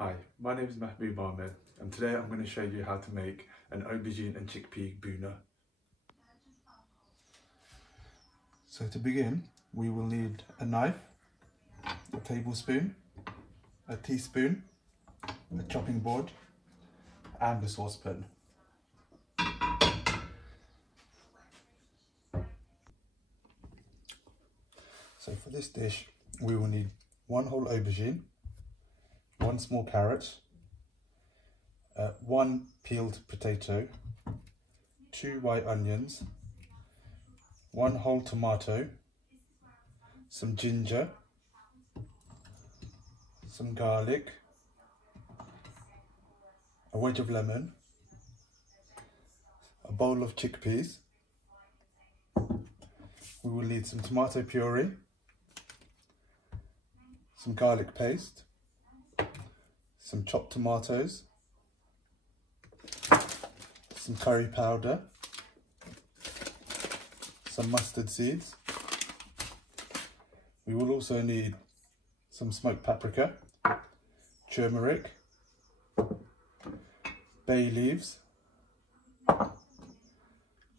Hi, my name is Mahmoud, and today I'm going to show you how to make an aubergine and chickpea Bhuna. So to begin, we will need a knife, a tablespoon, a teaspoon, a chopping board and a saucepan. So for this dish, we will need one whole aubergine, one small carrot, one peeled potato, 2 white onions, 1 whole tomato, some ginger, some garlic, a wedge of lemon, a bowl of chickpeas. We will need some tomato puree, some garlic paste, some chopped tomatoes, some curry powder, some mustard seeds. We will also need some smoked paprika, turmeric, bay leaves,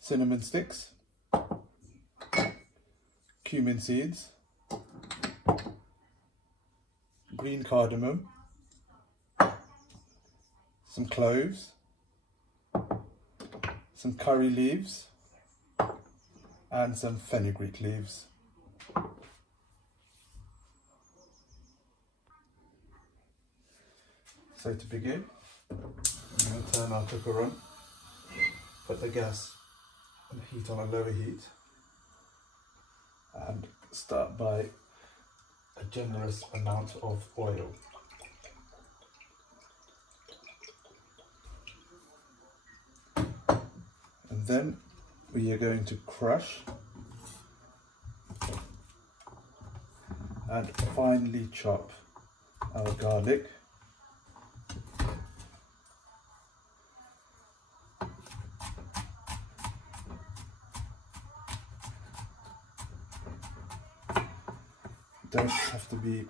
cinnamon sticks, cumin seeds, green cardamom, some cloves, some curry leaves and some fenugreek leaves. So to begin, I'm going to turn our cooker on, put the gas and heat on a lower heat, and start by a generous amount of oil. And then we are going to crush and finely chop our garlic, don't have to be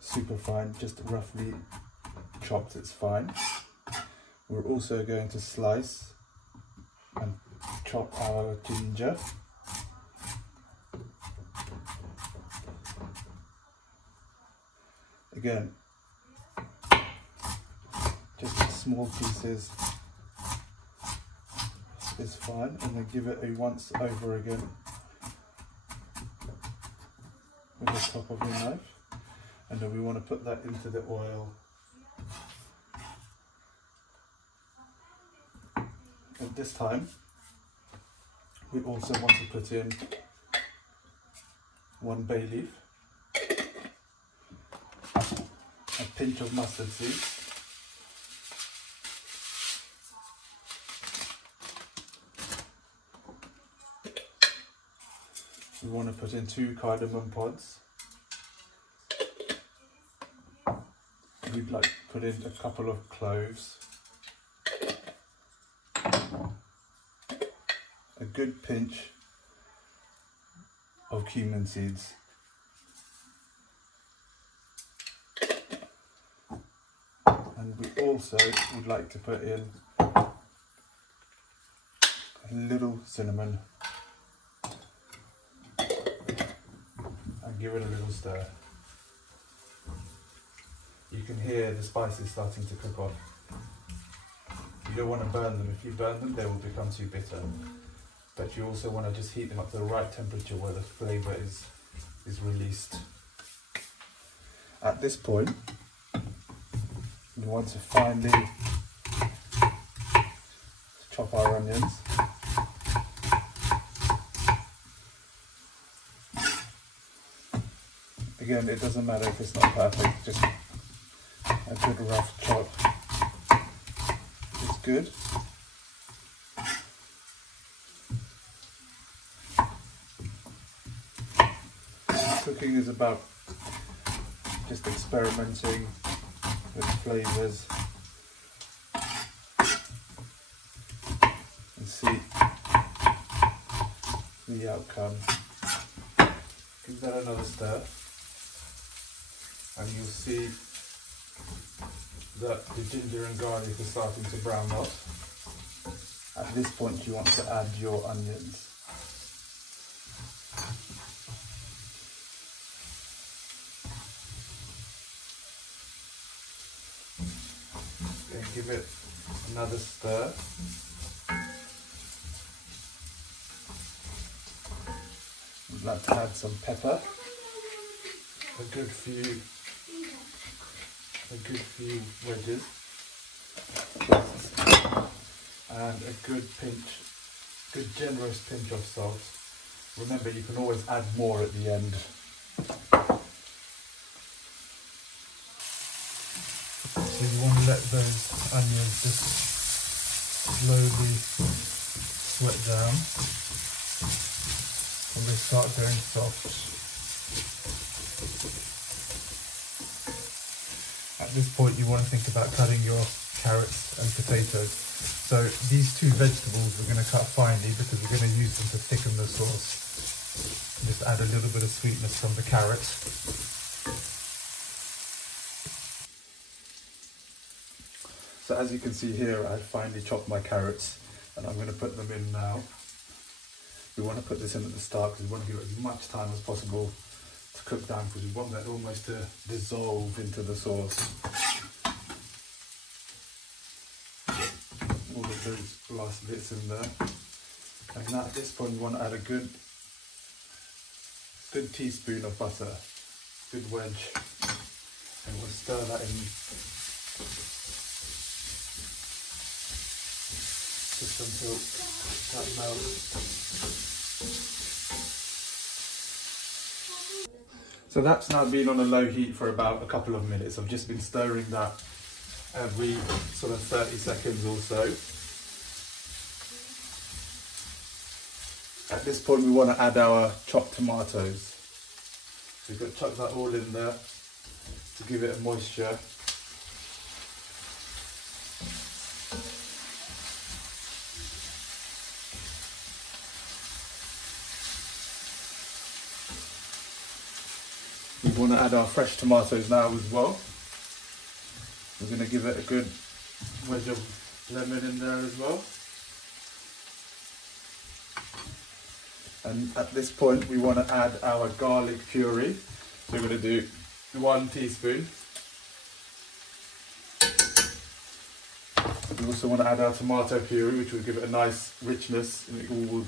super fine, just roughly chopped, it's fine. We're also going to slice and chop our ginger, again just small pieces is fine, and then give it a once over again with the top of your knife, and then we want to put that into the oil. At this time we also want to put in 1 bay leaf, a pinch of mustard seeds, we want to put in 2 cardamom pods. We'd like to put in a couple of cloves, a good pinch of cumin seeds, and we also would like to put in a little cinnamon and give it a little stir. You can hear the spices starting to cook off. You don't want to burn them. If you burn them, they will become too bitter. But you also want to just heat them up to the right temperature where the flavour is released. At this point, we want to finely chop our onions. Again, it doesn't matter if it's not perfect, just a good rough chop is good. Cooking is about just experimenting with flavours and see the outcome. Give that another stir and you'll see that the ginger and garlic are starting to brown up. At this point you want to add your onions. Then give it another stir. I'd like to add some pepper, a good few wedges, and a good generous pinch of salt. Remember, you can always add more at the end. So you want to let those onions just slowly sweat down and they start going soft. At this point you want to think about cutting your carrots and potatoes. So these two vegetables we're going to cut finely because we're going to use them to thicken the sauce. Just add a little bit of sweetness from the carrot. So as you can see here, I finely chopped my carrots and I'm going to put them in now. We want to put this in at the start because we want to give it as much time as possible to cook down because we want that almost to dissolve into the sauce. All of those last bits in there. And now at this point you want to add a good teaspoon of butter, good wedge, and we'll stir that in just until that melts. So that's now been on a low heat for about a couple of minutes. I've just been stirring that every sort of 30 seconds or so. At this point we want to add our chopped tomatoes. So we've got to chuck that all in there to give it a moisture. We want to add our fresh tomatoes now as well. We're going to give it a good wedge of lemon in there as well. And at this point we want to add our garlic puree. So we're going to do 1 teaspoon. We also want to add our tomato puree, which will give it a nice richness and it will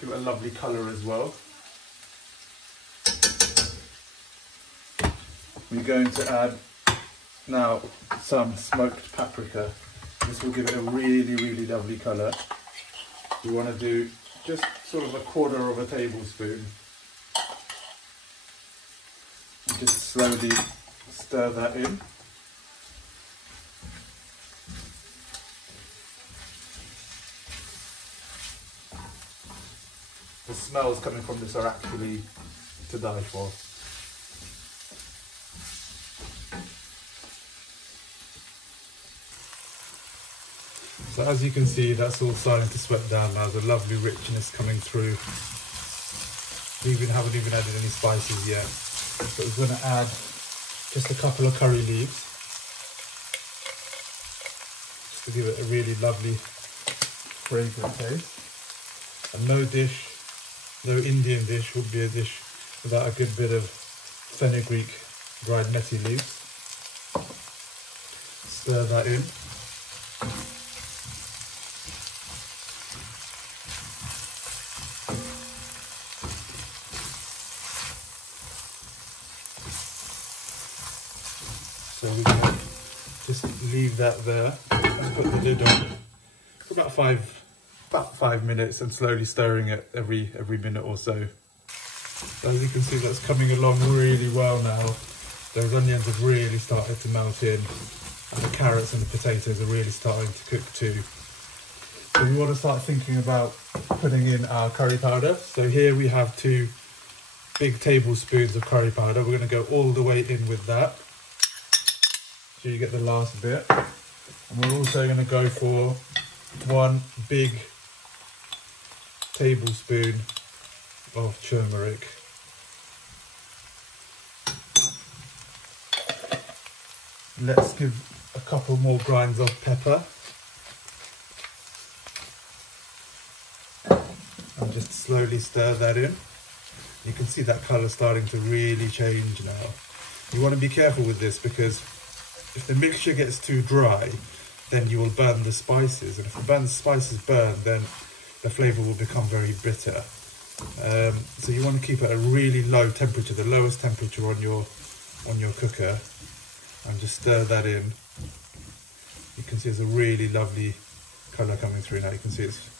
give it a lovely colour as well. We're going to add now some smoked paprika. This will give it a really, really lovely colour. We want to do just sort of 1/4 of a tablespoon. And just slowly stir that in. The smells coming from this are actually to die for. So as you can see, that's all starting to sweat down now. There's a lovely richness coming through. We haven't even added any spices yet. But we're going to add just a couple of curry leaves. Just to give it a really lovely fragrant taste. And no Indian dish would be a dish without a good bit of fenugreek dried methi leaves. Stir that in. So we're going to just leave that there and put the lid on for about five minutes and slowly stirring it every minute or so. So as you can see, that's coming along really well now. Those onions have really started to melt in and the carrots and the potatoes are really starting to cook too. So we want to start thinking about putting in our curry powder. So here we have 2 big tablespoons of curry powder. We're going to go all the way in with that. So you get the last bit. And we're also going to go for 1 big tablespoon of turmeric. let's give a couple more grinds of pepper. And just slowly stir that in. You can see that colour starting to really change now. You want to be careful with this because if the mixture gets too dry, then you will burn the spices. And if the spices burn, then the flavour will become very bitter. So you want to keep it at a really low temperature, the lowest temperature on your cooker, and just stir that in. You can see there's a really lovely colour coming through now. You can see it's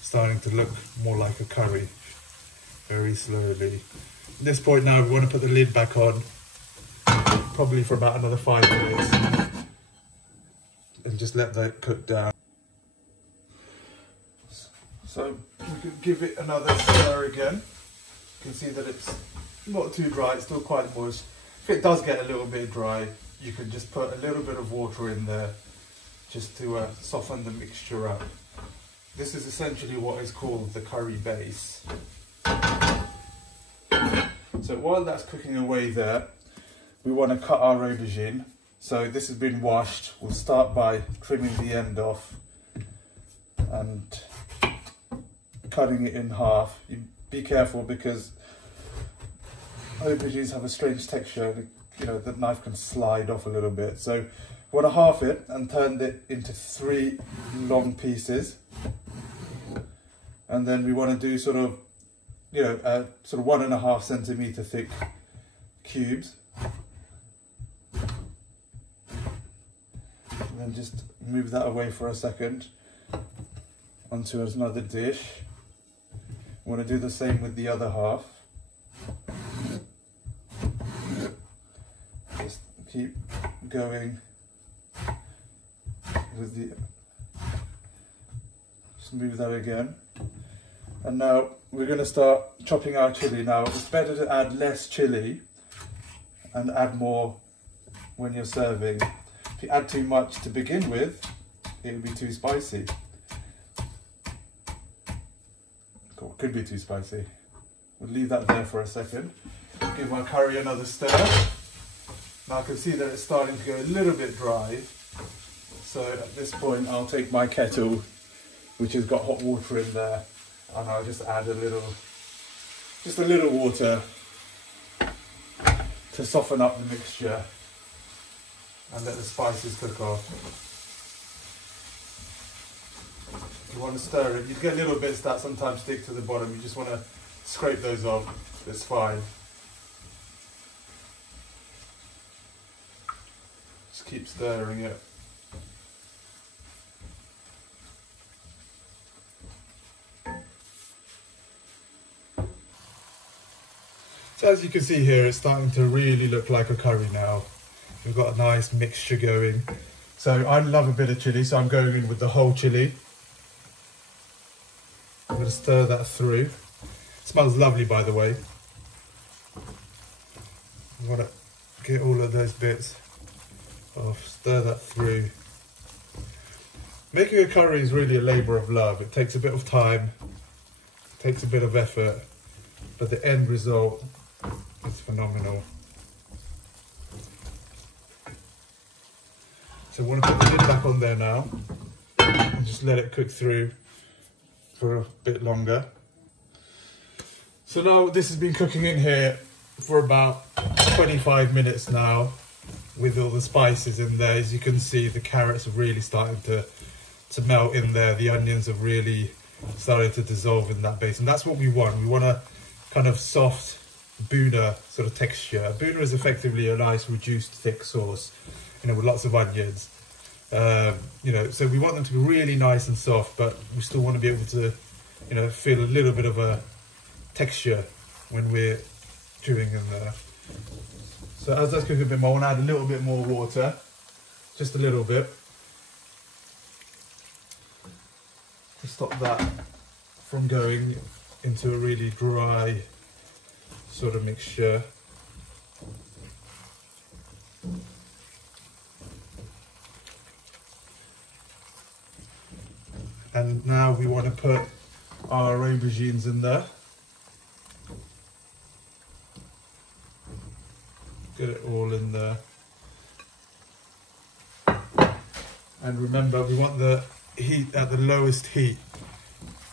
starting to look more like a curry, very slowly. At this point now we want to put the lid back on, probably for about another 5 minutes, and just let that cook down. So we can give it another stir again. You can see that it's not too dry, it's still quite moist. If it does get a little bit dry, you can just put a little bit of water in there just to soften the mixture up. This is essentially what is called the curry base. So while that's cooking away there, we want to cut our aubergine. So this has been washed. We'll start by trimming the end off and cutting it in half. You be careful because aubergines have a strange texture. You know, the knife can slide off a little bit. So we want to half it and turn it into 3 long pieces. And then we want to do sort of, you know, sort of 1.5 centimetre thick cubes. And then just move that away for a second onto another dish. We want to do the same with the other half. Just keep going with the, just move that again. And now we're going to start chopping our chilli. Now it's better to add less chilli and add more when you're serving. If you add too much to begin with, it will be too spicy. Or it could be too spicy. We'll leave that there for a second. Give my curry another stir. Now I can see that it's starting to go a little bit dry. So at this point I'll take my kettle, which has got hot water in there, and I'll just add just a little water to soften up the mixture and let the spices cook off. You want to stir it. You get little bits that sometimes stick to the bottom. You just want to scrape those off. It's fine. Just keep stirring it. So as you can see here, it's starting to really look like a curry now. We've got a nice mixture going. So I love a bit of chilli, so I'm going in with the whole chilli. I'm going to stir that through. It smells lovely, by the way. I want to get all of those bits off, stir that through. Making a curry is really a labour of love. It takes a bit of time, it takes a bit of effort, but the end result is phenomenal. So I want to put the lid back on there now and just let it cook through for a bit longer. So now this has been cooking in here for about 25 minutes now with all the spices in there. As you can see, the carrots are really starting to melt in there. The onions have really started to dissolve in that base, and that's what we want. We want a kind of soft Bhuna sort of texture. Bhuna is effectively a nice reduced thick sauce, you know, with lots of onions. You know, so we want them to be really nice and soft, but we still want to be able to, you know, feel a little bit of a texture when we're chewing in there. So as that's cooking a bit more, I want to add a little bit more water, just a little bit, to stop that from going into a really dry sort of mixture. And now we want to put our aubergines in there. Get it all in there. And remember, we want the heat at the lowest heat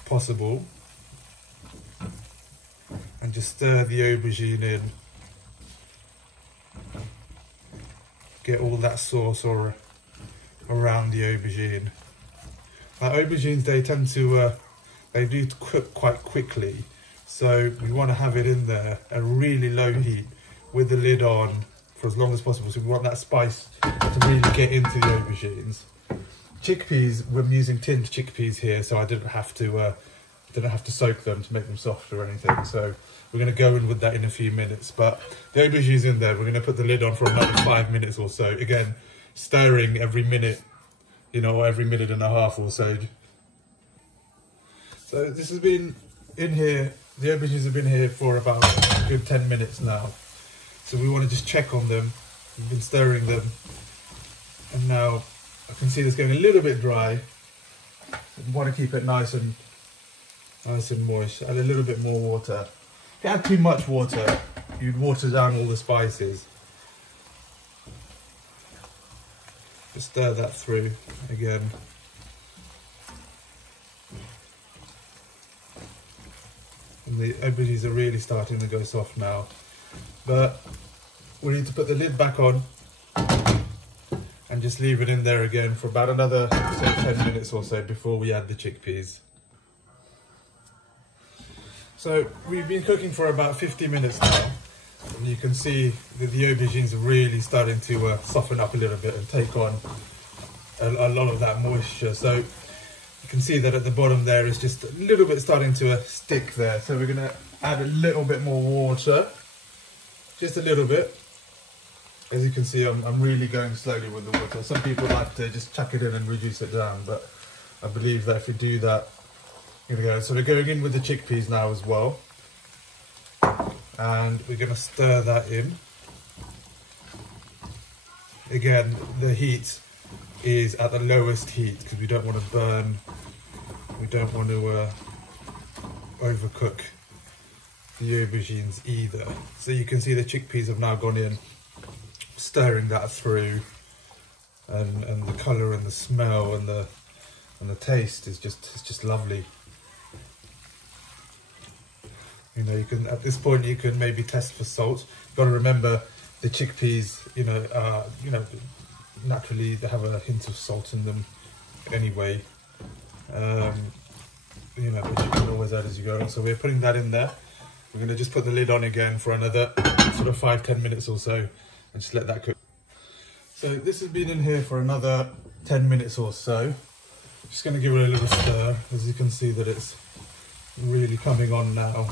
possible. And just stir the aubergine in. Get all that sauce around the aubergine. Now aubergines, they tend to, they do cook quite quickly. So we want to have it in there at really low heat with the lid on for as long as possible. So we want that spice to really get into the aubergines. Chickpeas, we're using tinned chickpeas here, so I didn't have to soak them to make them soft or anything. So we're going to go in with that in a few minutes. But the aubergine's in there. We're going to put the lid on for another 5 minutes or so. Again, stirring every minute, you know, every minute and a half or so. So this has been in here. The aubergines have been here for about a good 10 minutes now. So we want to just check on them. We've been stirring them, and now I can see it's going a little bit dry. We want to keep it nice and moist. Add a little bit more water. If you add too much water, you'd water down all the spices. Just stir that through again. And the aubergines are really starting to go soft now. But we need to put the lid back on and just leave it in there again for about another, say, 10 minutes or so before we add the chickpeas. So we've been cooking for about 50 minutes now, and you can see that the aubergines are really starting to soften up a little bit and take on a lot of that moisture. So you can see that at the bottom there is just a little bit starting to stick there. So we're going to add a little bit more water, just a little bit. As you can see, I'm really going slowly with the water. Some people like to just chuck it in and reduce it down, but I believe that if we do that, here we go. So we're going in with the chickpeas now as well. And we're going to stir that in. Again, the heat is at the lowest heat because we don't want to burn, we don't want to overcook the aubergines either. So you can see the chickpeas have now gone in, stirring that through, and the colour and the smell and the taste is just lovely. You know, you can, at this point you can maybe test for salt. You've got to remember the chickpeas, you know, naturally they have a hint of salt in them anyway. You know, which you can always add as you go on. So we're putting that in there. We're going to just put the lid on again for another sort of 5-10 minutes or so, and just let that cook. So this has been in here for another 10 minutes or so. Just going to give it a little stir. As you can see that it's really coming on now.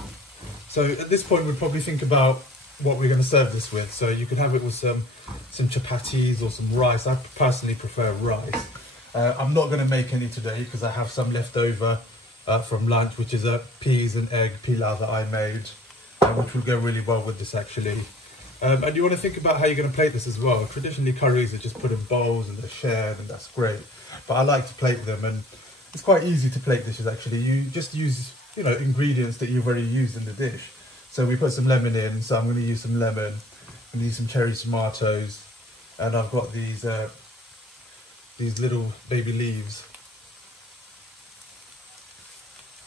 So at this point we'd probably think about what we're going to serve this with. So you can have it with some chapatis or some rice. I personally prefer rice. I'm not going to make any today because I have some left over from lunch, which is a peas and egg pilau that I made, which will go really well with this actually. And you want to think about how you're going to plate this as well. Traditionally curries are just put in bowls and they're shared, and that's great. But I like to plate them, and it's quite easy to plate dishes actually. You just use, you know, ingredients that you've already used in the dish. So we put some lemon in, so I'm going to use some lemon, and use some cherry tomatoes, and I've got these little baby leaves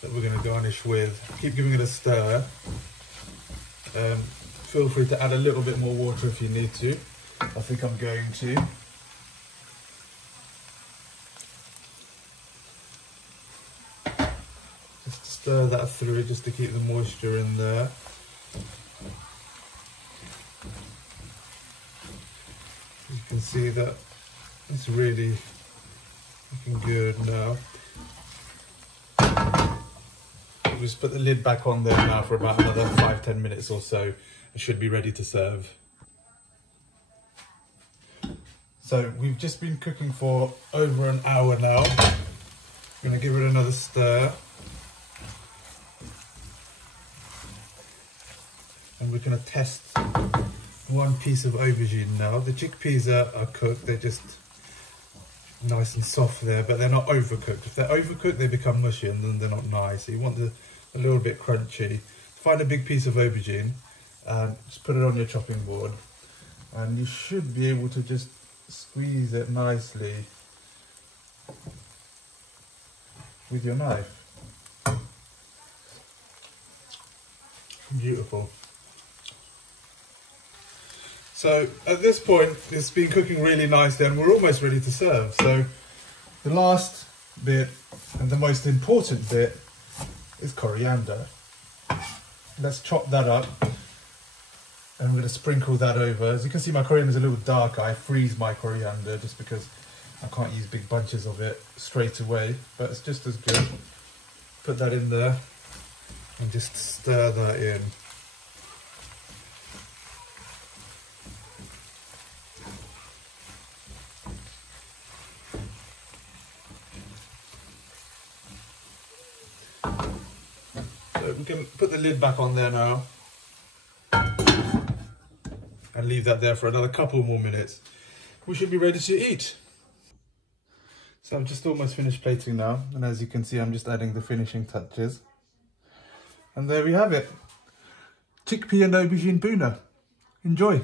that we're going to garnish with. Keep giving it a stir. Feel free to add a little bit more water if you need to. I think I'm going to. Just stir that through just to keep the moisture in there. You can see that it's really looking good now. We'll just put the lid back on there now for about another 5-10 minutes or so. It should be ready to serve. So we've just been cooking for over an hour now. I'm going to give it another stir. And we're going to test one piece of aubergine now. The chickpeas are cooked, they're just nice and soft there, but they're not overcooked. If they're overcooked, they become mushy and then they're not nice. So you want a little bit crunchy. Find a big piece of aubergine, just put it on your chopping board, and you should be able to just squeeze it nicely with your knife. Beautiful. So at this point, it's been cooking really nicely and we're almost ready to serve. So the last bit and the most important bit is coriander. Let's chop that up and I'm going to sprinkle that over. As you can see, my coriander is a little dark. I freeze my coriander just because I can't use big bunches of it straight away, but it's just as good. Put that in there and just stir that in. So we can put the lid back on there now and leave that there for another couple more minutes. We should be ready to eat. So I've just almost finished plating now, and as you can see, I'm just adding the finishing touches. And there we have it. Chickpea and aubergine Bhuna. Enjoy.